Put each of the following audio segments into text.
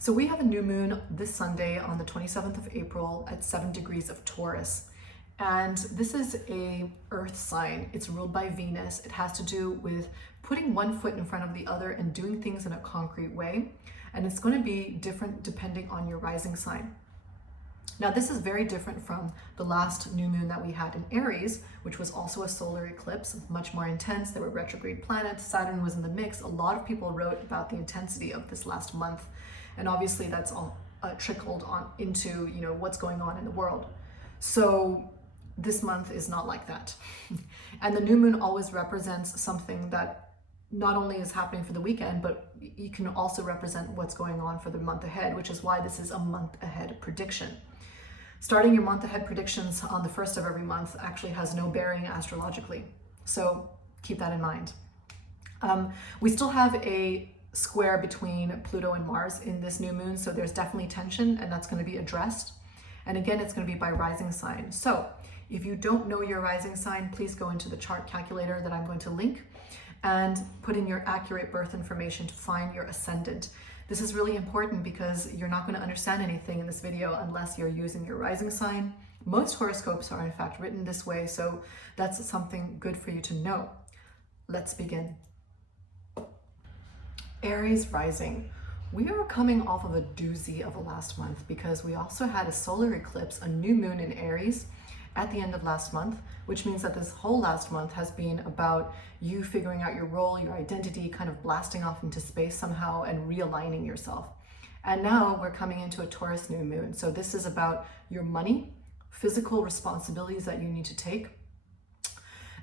So we have a new moon this Sunday on the 27th of April at 7 degrees of Taurus. And this is a earth sign. It's ruled by Venus. It has to do with putting one foot in front of the other and doing things in a concrete way. And it's going to be different depending on your rising sign. Now, this is very different from the last new moon that we had in Aries, which was also a solar eclipse, much more intense. There were retrograde planets. Saturn was in the mix. A lot of people wrote about the intensity of this last month. And obviously that's all trickled on into, what's going on in the world. So this month is not like that. And the new moon always represents something that not only is happening for the weekend, but you can also represent what's going on for the month ahead, which is why this is a month ahead prediction. Starting your month ahead predictions on the first of every month actually has no bearing astrologically. So keep that in mind. We still have a square between Pluto and Mars in this new moon, so there's definitely tension, and that's going to be addressed. And again, it's going to be by rising sign. So if you don't know your rising sign, please go into the chart calculator that I'm going to link and put in your accurate birth information to find your ascendant. This is really important because you're not going to understand anything in this video unless you're using your rising sign. Most horoscopes are in fact written this way, so that's something good for you to know. Let's begin. Aries rising. We are coming off of a doozy of a last month because we also had a solar eclipse, a new moon in Aries at the end of last month, which means that this whole last month has been about you figuring out your role, your identity, kind of blasting off into space somehow and realigning yourself. And now we're coming into a Taurus new moon. So this is about your money, physical responsibilities that you need to take,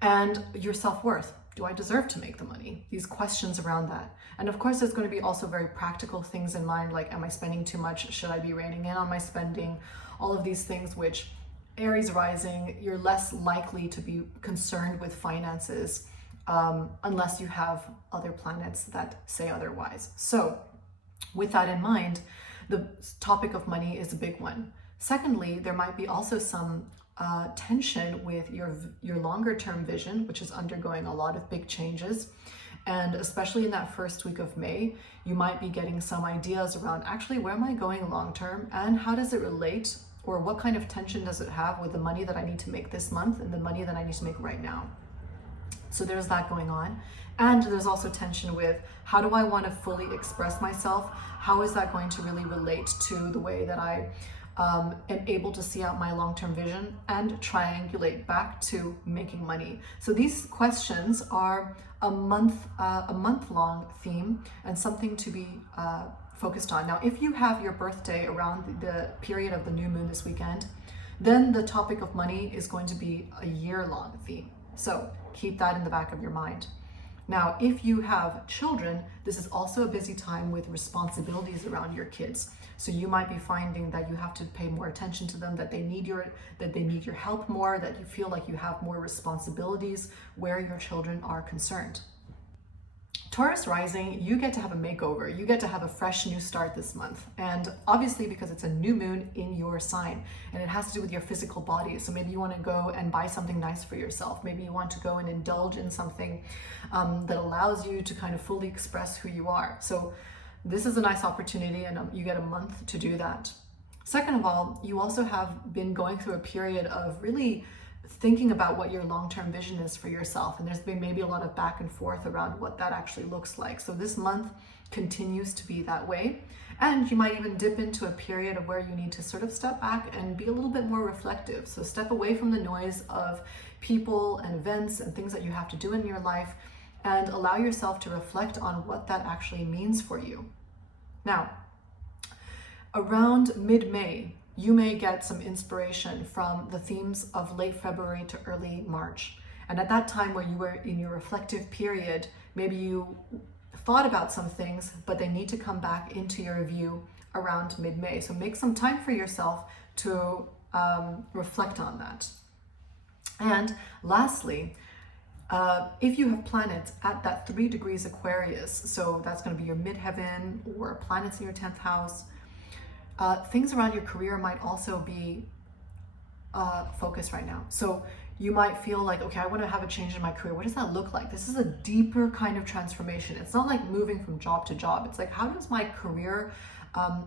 and your self-worth. Do I deserve to make the money? These questions around that. And of course, there's going to be also very practical things in mind, like, am I spending too much? Should I be reining in on my spending? All of these things, which Aries rising, you're less likely to be concerned with finances unless you have other planets that say otherwise. So with that in mind, the topic of money is a big one. Secondly, there might be also some tension with your longer term vision, which is undergoing a lot of big changes. And especially in that first week of May, you might be getting some ideas around actually where am I going long term and how does it relate, or what kind of tension does it have with the money that I need to make this month and the money that I need to make right now. So there's that going on. And there's also tension with how do I want to fully express myself? How is that going to really relate to the way that I am able to see out my long-term vision and triangulate back to making money? So these questions are a month-long theme and something to be focused on. Now, if you have your birthday around the period of the new moon this weekend, then the topic of money is going to be a year-long theme. So keep that in the back of your mind. Now, if you have children, this is also a busy time with responsibilities around your kids. So you might be finding that you have to pay more attention to them, that they need your help more, that you feel like you have more responsibilities where your children are concerned. Taurus rising, you get to have a makeover. You get to have a fresh new start this month. And obviously because it's a new moon in your sign and it has to do with your physical body. So maybe you want to go and buy something nice for yourself. Maybe you want to go and indulge in something that allows you to kind of fully express who you are. So this is a nice opportunity and you get a month to do that. Second of all, you also have been going through a period of really thinking about what your long-term vision is for yourself. And there's been maybe a lot of back and forth around what that actually looks like. So this month continues to be that way. And you might even dip into a period of where you need to sort of step back and be a little bit more reflective. So step away from the noise of people and events and things that you have to do in your life and allow yourself to reflect on what that actually means for you. Now, around mid-May, you may get some inspiration from the themes of late February to early March. And at that time where you were in your reflective period, maybe you thought about some things, but they need to come back into your view around mid-May. So make some time for yourself to reflect on that. And lastly, if you have planets at that 3 degrees Aquarius, so that's going to be your midheaven or planets in your 10th house, things around your career might also be focused right now. So you might feel like, okay, I want to have a change in my career. What does that look like? This is a deeper kind of transformation. It's not like moving from job to job. It's like, how does my career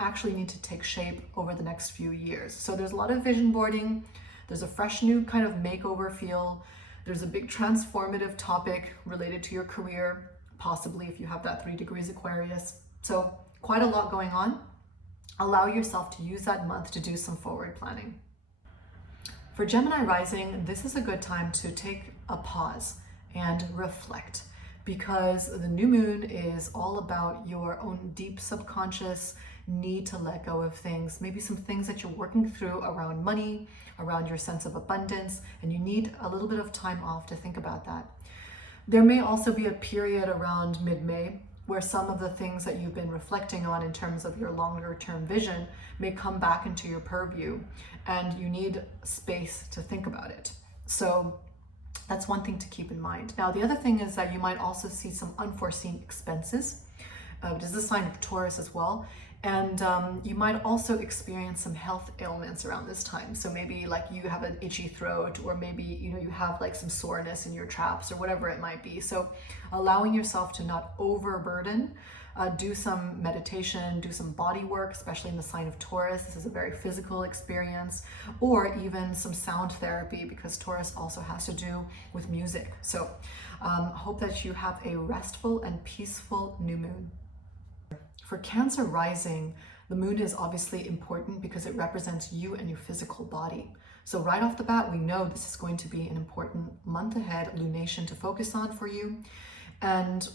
actually need to take shape over the next few years. So there's a lot of vision boarding. There's a fresh new kind of makeover feel. There's a big transformative topic related to your career, possibly if you have that 3 degrees Aquarius. So quite a lot going on. Allow yourself to use that month to do some forward planning. For Gemini rising, this is a good time to take a pause and reflect, because the new moon is all about your own deep subconscious need to let go of things, maybe some things that you're working through around money, around your sense of abundance, and you need a little bit of time off to think about that. There may also be a period around mid-May where some of the things that you've been reflecting on in terms of your longer term vision may come back into your purview, and you need space to think about it. So that's one thing to keep in mind. Now, the other thing is that you might also see some unforeseen expenses. It is a sign of Taurus as well. And you might also experience some health ailments around this time. So maybe like you have an itchy throat, or maybe, you have like some soreness in your traps or whatever it might be. So allowing yourself to not overburden, do some meditation, do some body work, especially in the sign of Taurus. This is a very physical experience, or even some sound therapy, because Taurus also has to do with music. So hope that you have a restful and peaceful new moon. For Cancer rising, the moon is obviously important because it represents you and your physical body. So right off the bat, we know this is going to be an important month ahead, lunation to focus on for you. And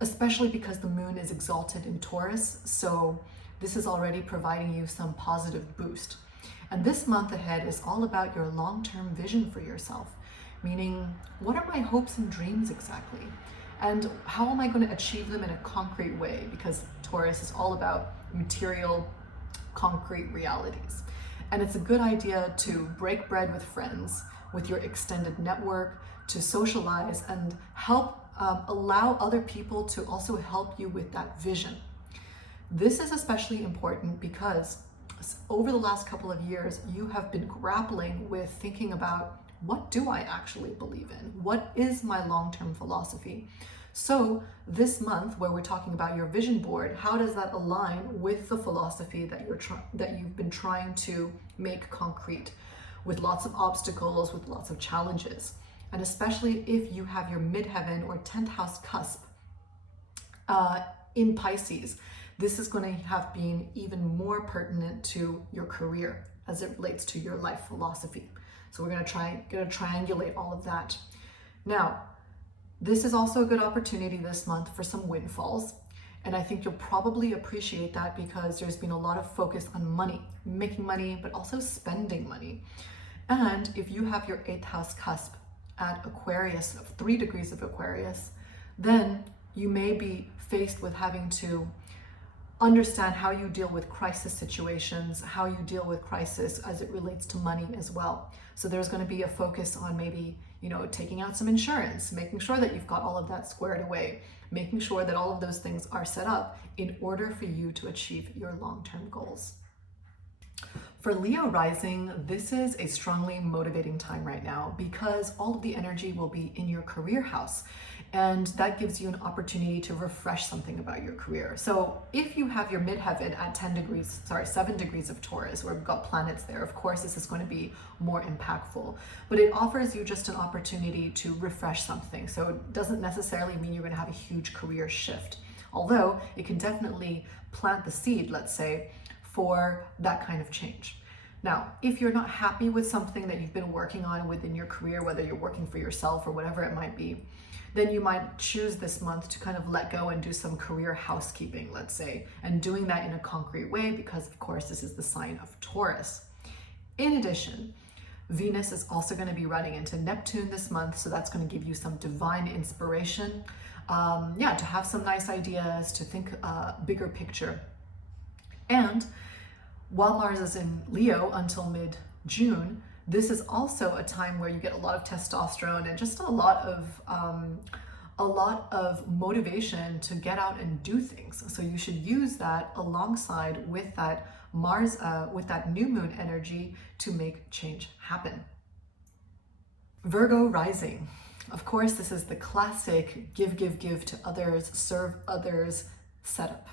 especially because the moon is exalted in Taurus, so this is already providing you some positive boost. And this month ahead is all about your long-term vision for yourself, meaning what are my hopes and dreams exactly? And how am I going to achieve them in a concrete way? Because Taurus is all about material, concrete realities. And it's a good idea to break bread with friends, with your extended network, to socialize and help allow other people to also help you with that vision. This is especially important because over the last couple of years, you have been grappling with thinking about, what do I actually believe in? What is my long-term philosophy? So this month, where we're talking about your vision board, how does that align with the philosophy that you've been trying to make concrete, with lots of obstacles, with lots of challenges? And especially if you have your midheaven or 10th house cusp in Pisces, this is going to have been even more pertinent to your career as it relates to your life philosophy. So we're going to triangulate all of that. Now, this is also a good opportunity this month for some windfalls. And I think you'll probably appreciate that because there's been a lot of focus on money, making money, but also spending money. And if you have your 8th house cusp at Aquarius, of 3 degrees of Aquarius, then you may be faced with having to understand how you deal with crisis situations, how you deal with crisis as it relates to money as well. So there's going to be a focus on maybe, taking out some insurance, making sure that you've got all of that squared away, making sure that all of those things are set up in order for you to achieve your long-term goals. For Leo rising, this is a strongly motivating time right now because all of the energy will be in your career house. And that gives you an opportunity to refresh something about your career. So if you have your midheaven at 7 degrees of Taurus, where we've got planets there, of course, this is going to be more impactful, but it offers you just an opportunity to refresh something. So it doesn't necessarily mean you're going to have a huge career shift, although it can definitely plant the seed, let's say, for that kind of change. Now, if you're not happy with something that you've been working on within your career, whether you're working for yourself or whatever it might be, then you might choose this month to kind of let go and do some career housekeeping, let's say, and doing that in a concrete way because, of course, this is the sign of Taurus. In addition, Venus is also going to be running into Neptune this month, so that's going to give you some divine inspiration, to have some nice ideas, to think bigger picture. And while Mars is in Leo until mid-June, this is also a time where you get a lot of testosterone and just a lot of motivation to get out and do things. So you should use that alongside with that Mars, with that new moon energy to make change happen. Virgo rising. Of course, this is the classic give to others, serve others setup.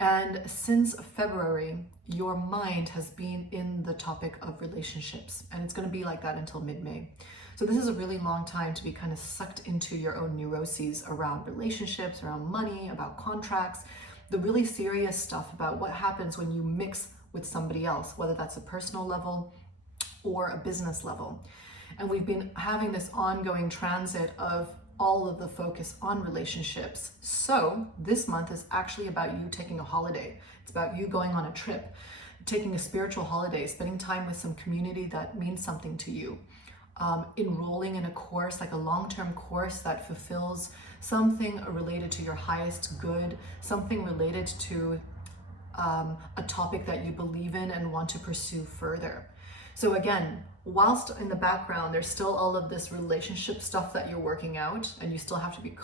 And since February, your mind has been in the topic of relationships, and it's going to be like that until mid-May. So this is a really long time to be kind of sucked into your own neuroses around relationships, around money, about contracts, the really serious stuff about what happens when you mix with somebody else, whether that's a personal level or a business level. And we've been having this ongoing transit of all of the focus on relationships. So this month is actually about you taking a holiday. It's about you going on a trip, taking a spiritual holiday, spending time with some community that means something to you, enrolling in a course, like a long-term course that fulfills something related to your highest good, something related to a topic that you believe in and want to pursue further. So again, whilst in the background, there's still all of this relationship stuff that you're working out, and you still have to be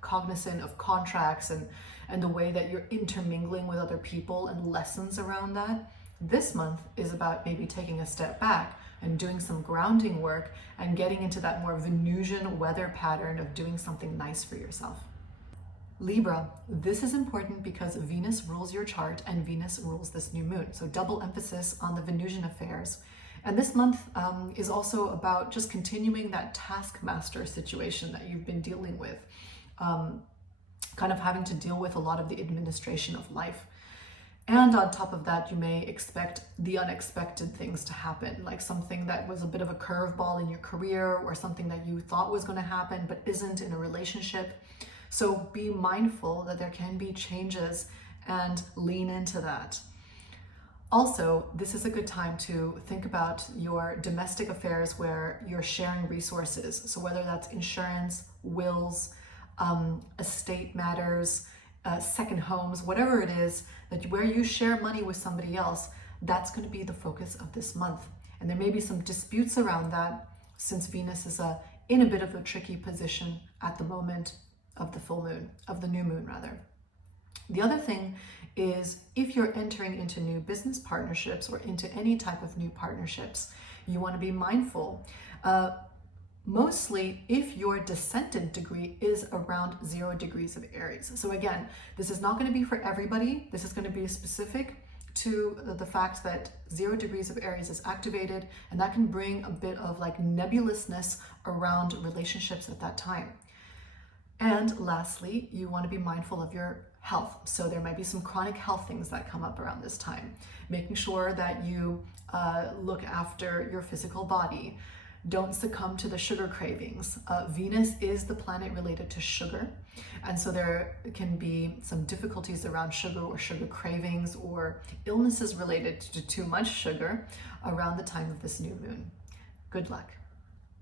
cognizant of contracts and the way that you're intermingling with other people and lessons around that. This month is about maybe taking a step back and doing some grounding work and getting into that more Venusian weather pattern of doing something nice for yourself. Libra, this is important because Venus rules your chart and Venus rules this new moon. So double emphasis on the Venusian affairs. And this month is also about just continuing that taskmaster situation that you've been dealing with, kind of having to deal with a lot of the administration of life. And on top of that, you may expect the unexpected things to happen, like something that was a bit of a curveball in your career or something that you thought was going to happen but isn't in a relationship. So be mindful that there can be changes and lean into that. Also, this is a good time to think about your domestic affairs where you're sharing resources. So whether that's insurance, wills, estate matters, second homes, whatever it is, that where you share money with somebody else, that's going to be the focus of this month. And there may be some disputes around that since Venus is in a bit of a tricky position at the moment of the full moon, of the new moon rather. The other thing is if you're entering into new business partnerships or into any type of new partnerships, you want to be mindful. Mostly if your descendant degree is around 0 degrees of Aries. So again, this is not going to be for everybody. This is going to be specific to the fact that 0 degrees of Aries is activated, and that can bring a bit of like nebulousness around relationships at that time. And lastly, you want to be mindful of your health. So there might be some chronic health things that come up around this time. Making sure that you look after your physical body. Don't succumb to the sugar cravings. Venus is the planet related to sugar. And so there can be some difficulties around sugar or sugar cravings or illnesses related to too much sugar around the time of this new moon. Good luck.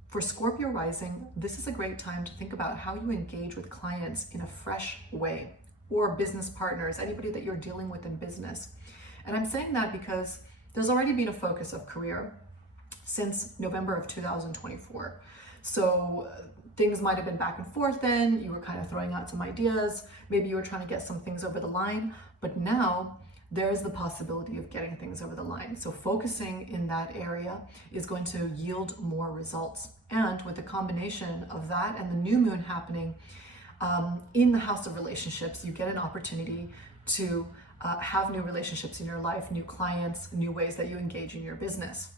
For Scorpio rising, this is a great time to think about how you engage with clients in a fresh way, or business partners, anybody that you're dealing with in business. And I'm saying that because there's already been a focus of career since November of 2024. So things might have been back and forth then, you were kind of throwing out some ideas, maybe you were trying to get some things over the line, but now there's the possibility of getting things over the line. So focusing in that area is going to yield more results. And with the combination of that and the new moon happening in the house of relationships, you get an opportunity to have new relationships in your life, new clients, new ways that you engage in your business.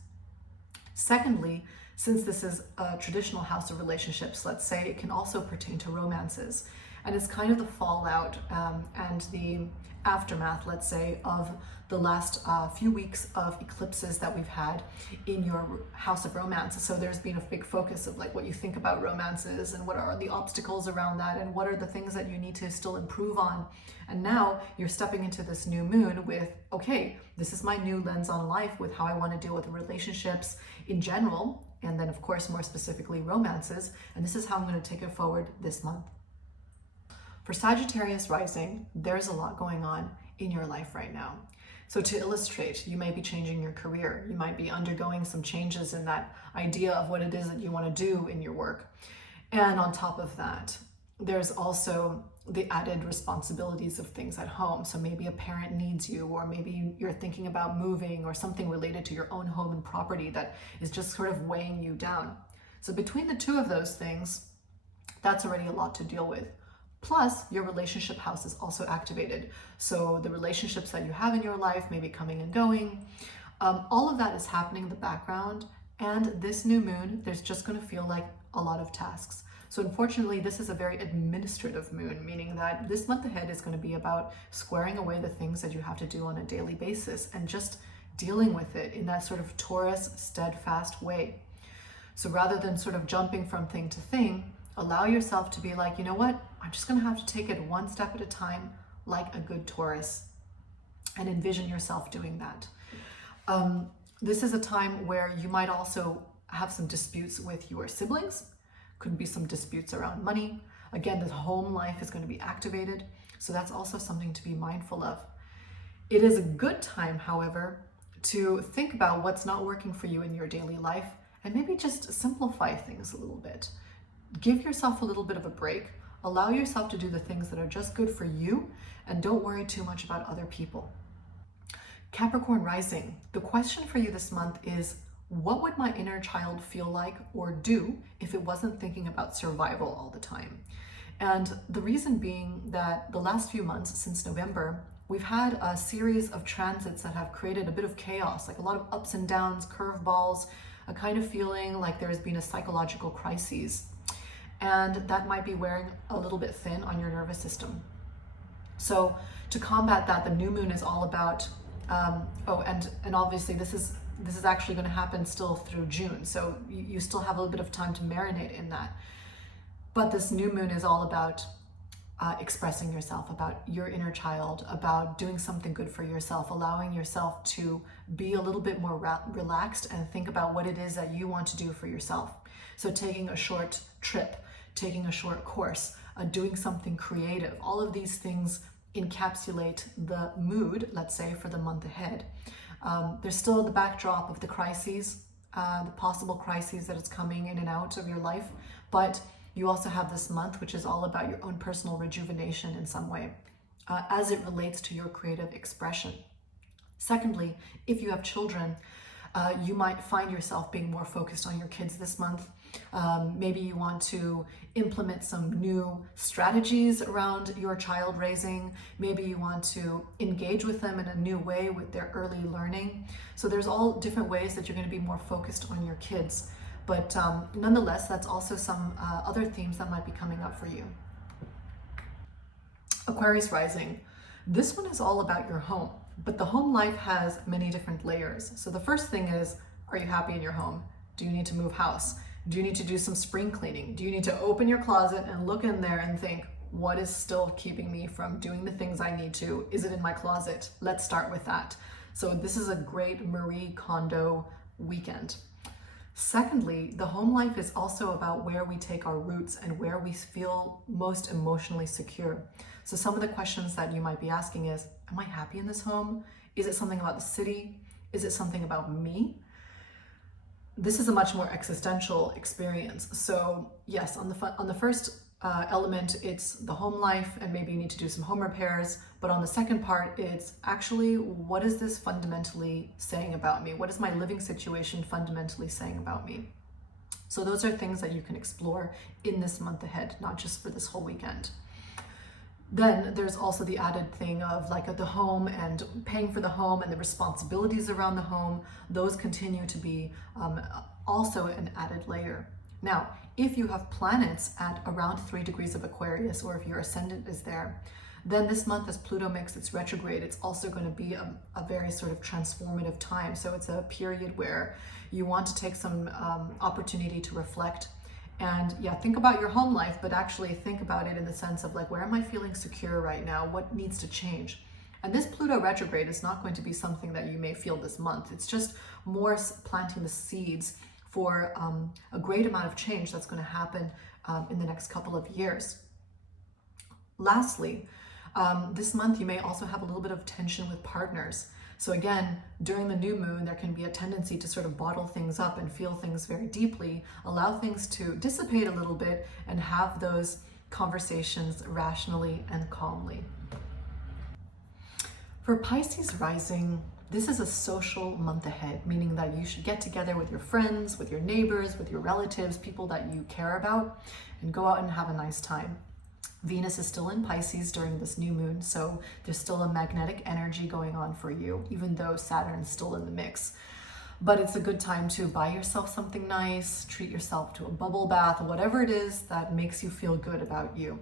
Secondly, since this is a traditional house of relationships, let's say it can also pertain to romances. And it's kind of the fallout and the aftermath, let's say, of the last few weeks of eclipses that we've had in your house of romance. So there's been a big focus of like what you think about romances and what are the obstacles around that and what are the things that you need to still improve on. And now you're stepping into this new moon with, okay, this is my new lens on life with how I want to deal with relationships in general. And then of course, more specifically romances. And this is how I'm going to take it forward this month. For Sagittarius rising, there's a lot going on in your life right now. So to illustrate, you may be changing your career. You might be undergoing some changes in that idea of what it is that you want to do in your work. And on top of that, there's also the added responsibilities of things at home. So maybe a parent needs you, or maybe you're thinking about moving or something related to your own home and property that is just sort of weighing you down. So between the two of those things, that's already a lot to deal with. Plus, your relationship house is also activated. So the relationships that you have in your life may be coming and going. All of that is happening in the background. And this new moon, there's just going to feel like a lot of tasks. So unfortunately, this is a very administrative moon, meaning that this month ahead is going to be about squaring away the things that you have to do on a daily basis and just dealing with it in that sort of Taurus steadfast way. So rather than sort of jumping from thing to thing, allow yourself to be like, you know what, I'm just going to have to take it one step at a time, like a good Taurus, and envision yourself doing that. This is a time where you might also have some disputes with your siblings. Could be some disputes around money. Again, the home life is going to be activated, so that's also something to be mindful of. It is a good time, however, to think about what's not working for you in your daily life and maybe just simplify things a little bit. Give yourself a little bit of a break. Allow yourself to do the things that are just good for you and don't worry too much about other people. Capricorn rising, the question for you this month is, what would my inner child feel like or do if it wasn't thinking about survival all the time? And the reason being that the last few months since November, we've had a series of transits that have created a bit of chaos, like a lot of ups and downs, curveballs, a kind of feeling like there's been a psychological crisis. And that might be wearing a little bit thin on your nervous system. So to combat that, the new moon is all about, and obviously this is actually going to happen still through June. So you still have a little bit of time to marinate in that. But this new moon is all about expressing yourself, about your inner child, about doing something good for yourself, allowing yourself to be a little bit more relaxed and think about what it is that you want to do for yourself. So taking a short trip, taking a short course, doing something creative, all of these things encapsulate the mood, let's say, for the month ahead. There's still the backdrop of the crises, the possible crises that is coming in and out of your life, but you also have this month, which is all about your own personal rejuvenation in some way, as it relates to your creative expression. Secondly, if you have children, you might find yourself being more focused on your kids this month. Maybe you want to implement some new strategies around your child raising. Maybe you want to engage with them in a new way with their early learning. So there's all different ways that you're going to be more focused on your kids. But nonetheless, that's also some other themes that might be coming up for you. Aquarius rising. This one is all about your home, but the home life has many different layers. So the first thing is, are you happy in your home? Do you need to move house? Do you need to do some spring cleaning? Do you need to open your closet and look in there and think, what is still keeping me from doing the things I need to? Is it in my closet? Let's start with that. So this is a great Marie Kondo weekend. Secondly, the home life is also about where we take our roots and where we feel most emotionally secure. So some of the questions that you might be asking is, am I happy in this home? Is it something about the city? Is it something about me? This is a much more existential experience. So yes, on the first element, it's the home life and maybe you need to do some home repairs. But on the second part, it's actually, what is this fundamentally saying about me? What is my living situation fundamentally saying about me? So those are things that you can explore in this month ahead, not just for this whole weekend. Then there's also the added thing of like the home and paying for the home and the responsibilities around the home. Those continue to be also an added layer. Now, if you have planets at around 3 degrees of Aquarius, or if your ascendant is there, then this month as Pluto makes its retrograde, it's also going to be a very sort of transformative time. So it's a period where you want to take some opportunity to reflect and think about your home life, but actually think about it in the sense of like, where am I feeling secure right now? What needs to change? And this Pluto retrograde is not going to be something that you may feel this month. It's just more planting the seeds for a great amount of change that's going to happen in the next couple of years. Lastly, this month you may also have a little bit of tension with partners. So again, during the new moon, there can be a tendency to sort of bottle things up and feel things very deeply, allow things to dissipate a little bit and have those conversations rationally and calmly. For Pisces rising, this is a social month ahead, meaning that you should get together with your friends, with your neighbors, with your relatives, people that you care about, and go out and have a nice time. Venus is still in Pisces during this new moon, so there's still a magnetic energy going on for you, even though Saturn's still in the mix. But it's a good time to buy yourself something nice, treat yourself to a bubble bath, whatever it is that makes you feel good about you.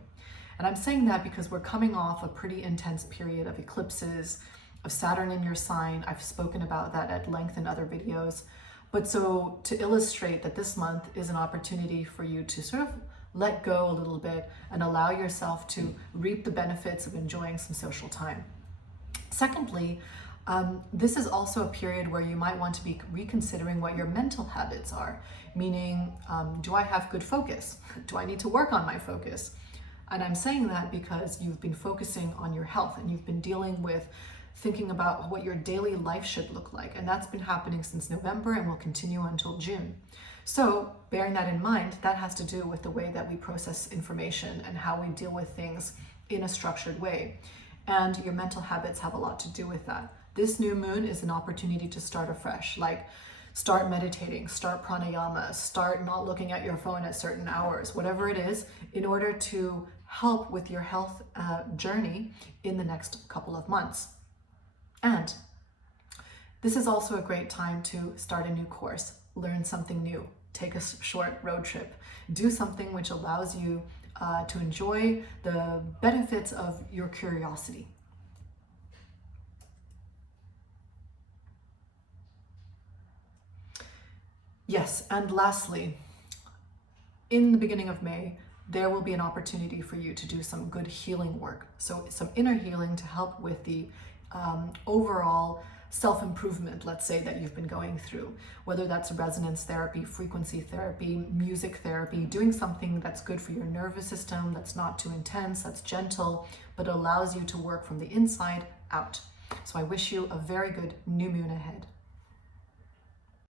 And I'm saying that because we're coming off a pretty intense period of eclipses, of Saturn in your sign. I've spoken about that at length in other videos. But so to illustrate that this month is an opportunity for you to sort of let go a little bit and allow yourself to reap the benefits of enjoying some social time. Secondly, this is also a period where you might want to be reconsidering what your mental habits are, meaning, do I have good focus? Do I need to work on my focus? And I'm saying that because you've been focusing on your health and you've been dealing with thinking about what your daily life should look like. And that's been happening since November and will continue until June. So bearing that in mind, that has to do with the way that we process information and how we deal with things in a structured way. And your mental habits have a lot to do with that. This new moon is an opportunity to start afresh, like start meditating, start pranayama, start not looking at your phone at certain hours, whatever it is, in order to help with your health journey in the next couple of months. And this is also a great time to start a new course, learn something new, take a short road trip, do something which allows you to enjoy the benefits of your curiosity. Yes, and lastly, in the beginning of May, there will be an opportunity for you to do some good healing work. So some inner healing to help with the overall self-improvement, let's say, that you've been going through, whether that's resonance therapy, frequency therapy, music therapy, doing something that's good for your nervous system, that's not too intense, that's gentle, but allows you to work from the inside out. So I wish you a very good new moon ahead.